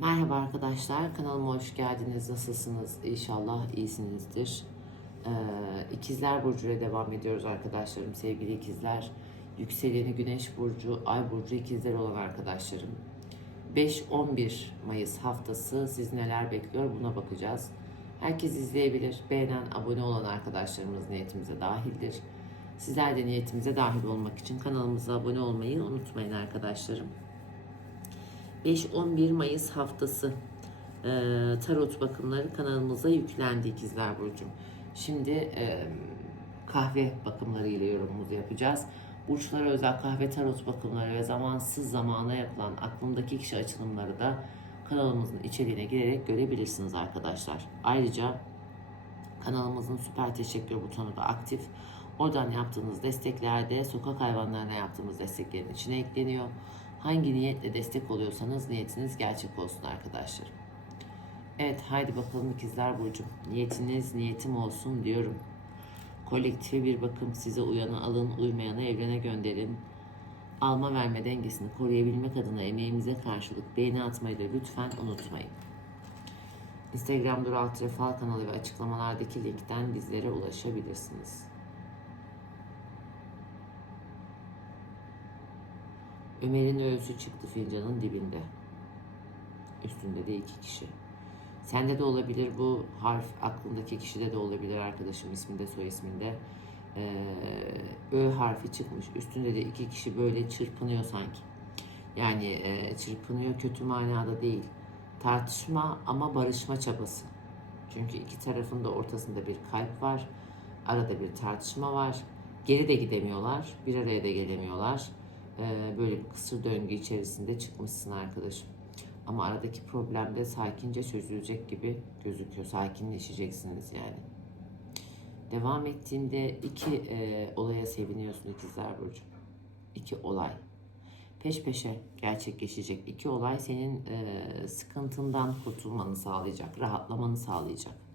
Merhaba arkadaşlar, kanalıma hoş geldiniz. Nasılsınız? İnşallah iyisinizdir. Ee, ikizler Burcu ile devam ediyoruz arkadaşlarım, sevgili ikizler. Yükseleni Güneş Burcu, Ay Burcu ikizler olan arkadaşlarım. 5-11 Mayıs haftası siz neler bekliyor buna bakacağız. Herkes izleyebilir. Beğenen, abone olan arkadaşlarımız niyetimize dahildir. Sizler de niyetimize dahil olmak için kanalımıza abone olmayı unutmayın arkadaşlarım. 5-11 Mayıs haftası e, tarot bakımları kanalımıza yüklendi ikizler Burcu'm. Şimdi e, kahve bakımları ile yorumumuzu yapacağız. Burçlara özel kahve tarot bakımları ve zamansız zamana yapılan aklımdaki kişi açılımları da kanalımızın içeriğine girerek görebilirsiniz arkadaşlar. Ayrıca kanalımızın süper teşekkür butonu da aktif. Oradan yaptığınız destekler de sokak hayvanlarına yaptığımız desteklerin içine ekleniyor. Hangi niyetle destek oluyorsanız niyetiniz gerçek olsun arkadaşlar. Evet haydi bakalım ikizler Burcu. Niyetiniz niyetim olsun diyorum. Kolektife bir bakım size uyanı alın, uymayanı evrene gönderin. Alma verme dengesini koruyabilmek adına emeğimize karşılık beğeni atmayı da lütfen unutmayın. Instagram Dural Trefal kanalı ve açıklamalardaki linkten bizlere ulaşabilirsiniz. Ömer'in öğüsü çıktı fincanın dibinde. Üstünde de iki kişi. Sende de olabilir bu harf aklındaki kişide de olabilir arkadaşım isminde soy isminde. Ee, Ö harfi çıkmış. Üstünde de iki kişi böyle çırpınıyor sanki. Yani e, çırpınıyor kötü manada değil. Tartışma ama barışma çabası. Çünkü iki tarafın da ortasında bir kalp var. Arada bir tartışma var. Geri de gidemiyorlar. Bir araya da gelemiyorlar. Ee, böyle bir kısır döngü içerisinde çıkmışsın arkadaşım. Ama aradaki problem de sakince çözülecek gibi gözüküyor. Sakinleşeceksiniz yani. Devam ettiğinde iki e, olaya seviniyorsun ikizler Burcu. İki olay. Peş peşe gerçekleşecek iki olay senin e, sıkıntından kurtulmanı sağlayacak, rahatlamanı sağlayacak.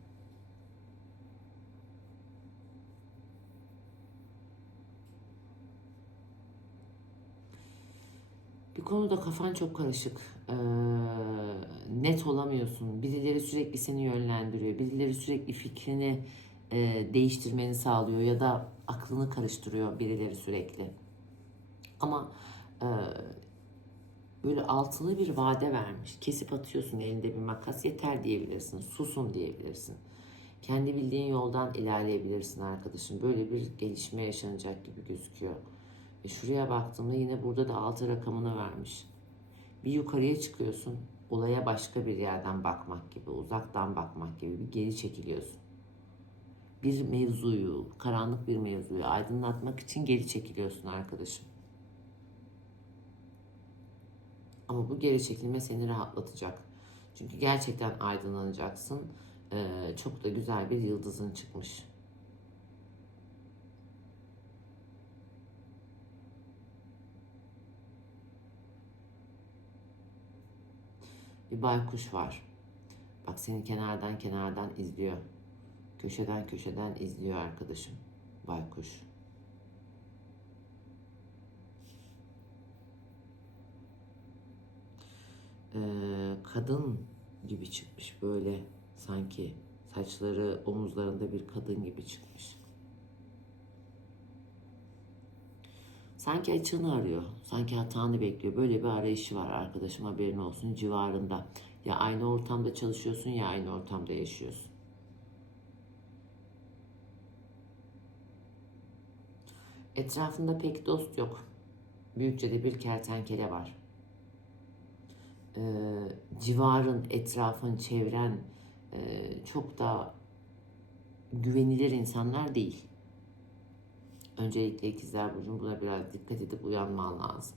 Bir konuda kafan çok karışık. Ee, net olamıyorsun. Birileri sürekli seni yönlendiriyor. Birileri sürekli fikrini e, değiştirmeni sağlıyor ya da aklını karıştırıyor birileri sürekli. Ama e, böyle altılı bir vade vermiş. Kesip atıyorsun elinde bir makas yeter diyebilirsin. Susun diyebilirsin. Kendi bildiğin yoldan ilerleyebilirsin arkadaşım. Böyle bir gelişme yaşanacak gibi gözüküyor. E şuraya baktığımda yine burada da altı rakamını vermiş. Bir yukarıya çıkıyorsun. Olaya başka bir yerden bakmak gibi, uzaktan bakmak gibi bir geri çekiliyorsun. Bir mevzuyu, karanlık bir mevzuyu aydınlatmak için geri çekiliyorsun arkadaşım. Ama bu geri çekilme seni rahatlatacak. Çünkü gerçekten aydınlanacaksın. Ee, çok da güzel bir yıldızın çıkmış. Bir baykuş var. Bak seni kenardan kenardan izliyor. Köşeden köşeden izliyor arkadaşım. Baykuş. Ee, kadın gibi çıkmış böyle sanki saçları omuzlarında bir kadın gibi çıkmış. Sanki açığını arıyor. Sanki hatanı bekliyor. Böyle bir arayışı var arkadaşım haberin olsun civarında. Ya aynı ortamda çalışıyorsun ya aynı ortamda yaşıyorsun. Etrafında pek dost yok. Büyükçe bir kertenkele var. Ee, civarın, etrafın, çevren e, çok da güvenilir insanlar değil. Öncelikle ikizler burcun buna biraz dikkat edip uyanman lazım.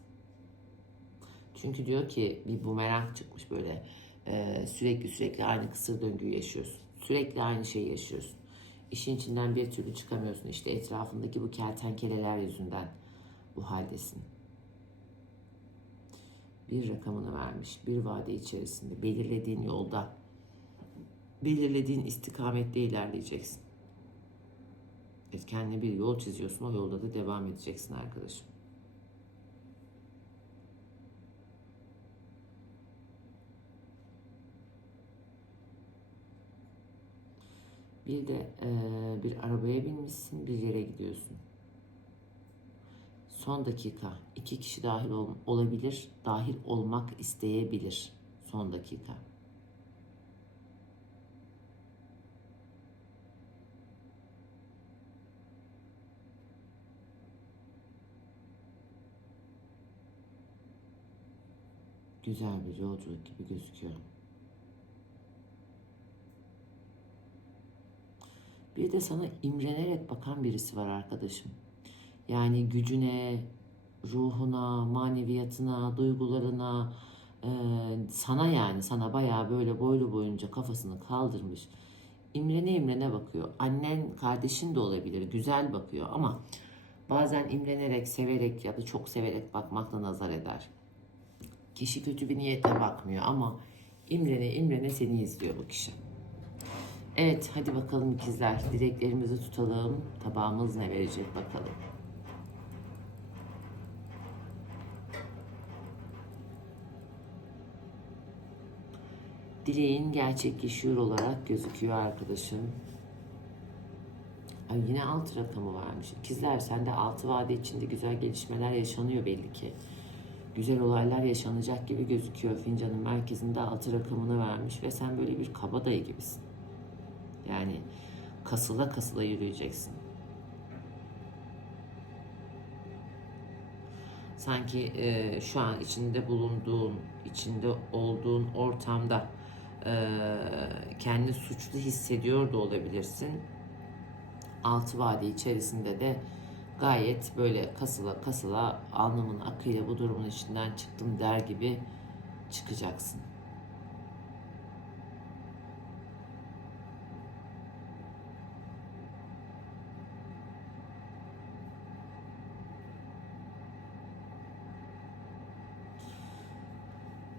Çünkü diyor ki bir bumerang çıkmış böyle e, sürekli sürekli aynı kısır döngüyü yaşıyorsun. Sürekli aynı şeyi yaşıyorsun. İşin içinden bir türlü çıkamıyorsun. İşte etrafındaki bu kertenkeleler yüzünden bu haldesin. Bir rakamını vermiş. Bir vade içerisinde belirlediğin yolda belirlediğin istikamette ilerleyeceksin. Evet, kendine bir yol çiziyorsun. O yolda da devam edeceksin arkadaşım. Bir de e, bir arabaya binmişsin, bir yere gidiyorsun. Son dakika, iki kişi dahil ol, olabilir, dahil olmak isteyebilir son dakika. Güzel bir yolculuk gibi gözüküyor. Bir de sana imrenerek bakan birisi var arkadaşım. Yani gücüne, ruhuna, maneviyatına, duygularına, e, sana yani sana bayağı böyle boylu boyunca kafasını kaldırmış. İmrene imrene bakıyor. Annen, kardeşin de olabilir. Güzel bakıyor ama bazen imrenerek, severek ya da çok severek bakmakla nazar eder. Kişi kötü bir niyetle bakmıyor ama imrene imrene seni izliyor bu kişi. Evet hadi bakalım ikizler. Dileklerimizi tutalım. Tabağımız ne verecek bakalım. Dileğin gerçekleşiyor olarak gözüküyor arkadaşım. Ay yine alt rakamı varmış. İkizler sende altı vade içinde güzel gelişmeler yaşanıyor belli ki. Güzel olaylar yaşanacak gibi gözüküyor. Fincanın merkezinde altı rakamını vermiş ve sen böyle bir kabadayı gibisin. Yani kasıla kasıla yürüyeceksin. Sanki e, şu an içinde bulunduğun, içinde olduğun ortamda e, kendi suçlu hissediyor da olabilirsin. Altı vade içerisinde de gayet böyle kasıla kasıla alnımın akıyla bu durumun içinden çıktım der gibi çıkacaksın.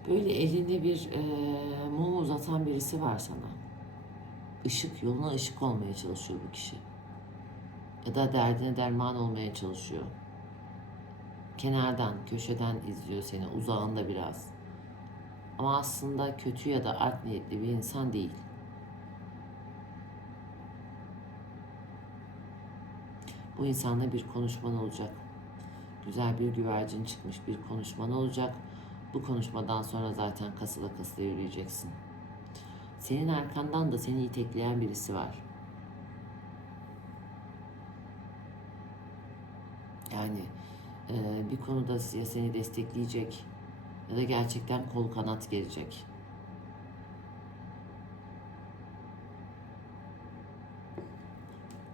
Böyle eline bir e, mum uzatan birisi var sana. Işık, yoluna ışık olmaya çalışıyor bu kişi. Ya da derdine derman olmaya çalışıyor. Kenardan, köşeden izliyor seni, uzağında biraz. Ama aslında kötü ya da art niyetli bir insan değil. Bu insanla bir konuşman olacak. Güzel bir güvercin çıkmış bir konuşman olacak. Bu konuşmadan sonra zaten kasıla kasıla yürüyeceksin. Senin arkandan da seni itekleyen birisi var. Yani e, bir konuda ya seni destekleyecek ya da gerçekten kol kanat gelecek.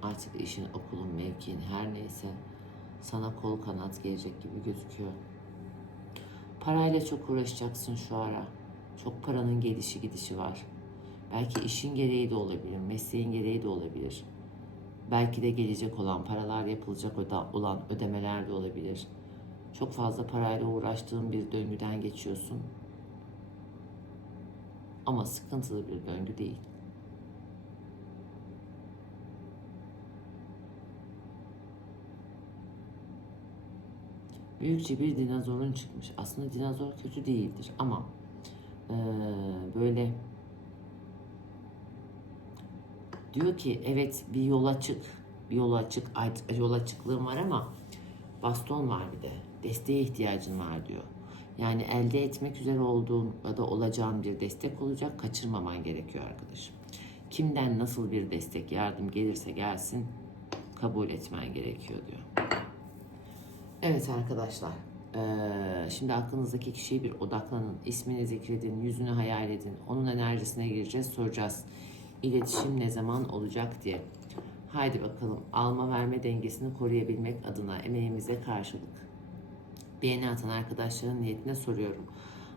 Artık işin, okulun, mevkin her neyse sana kol kanat gelecek gibi gözüküyor. Parayla çok uğraşacaksın şu ara. Çok paranın gelişi gidişi var. Belki işin gereği de olabilir, mesleğin gereği de olabilir. Belki de gelecek olan paralar yapılacak öde- olan ödemeler de olabilir. Çok fazla parayla uğraştığın bir döngüden geçiyorsun. Ama sıkıntılı bir döngü değil. Büyükçe bir dinozorun çıkmış. Aslında dinozor kötü değildir ama eee, böyle diyor ki evet bir yola çık. Bir yola çık. Yola çıklığın var ama baston var bir de. Desteğe ihtiyacın var diyor. Yani elde etmek üzere olduğun ya da olacağın bir destek olacak. Kaçırmaman gerekiyor arkadaşım. Kimden nasıl bir destek, yardım gelirse gelsin kabul etmen gerekiyor diyor. Evet arkadaşlar. şimdi aklınızdaki kişiye bir odaklanın. İsmini zikredin, yüzünü hayal edin. Onun enerjisine gireceğiz, soracağız. İletişim ne zaman olacak diye. Haydi bakalım alma verme dengesini koruyabilmek adına emeğimize karşılık. Beğeni atan arkadaşların niyetine soruyorum.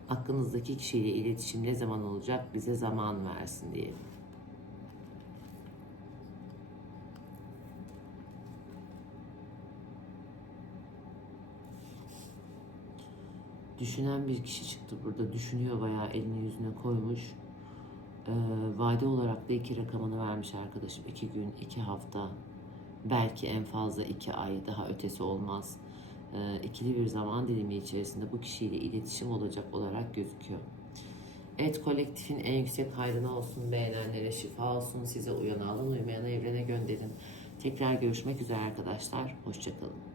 Aklınızdaki kişiyle iletişim ne zaman olacak bize zaman versin diyelim. Düşünen bir kişi çıktı burada. Düşünüyor bayağı elini yüzüne koymuş. Ee, vade olarak da iki rakamını vermiş arkadaşım. İki gün, iki hafta, belki en fazla iki ay daha ötesi olmaz. Ee, ikili bir zaman dilimi içerisinde bu kişiyle iletişim olacak olarak gözüküyor. Evet kolektifin en yüksek hayrına olsun. Beğenenlere şifa olsun. Size uyanı alın uymayana evrene gönderin. Tekrar görüşmek üzere arkadaşlar. Hoşçakalın.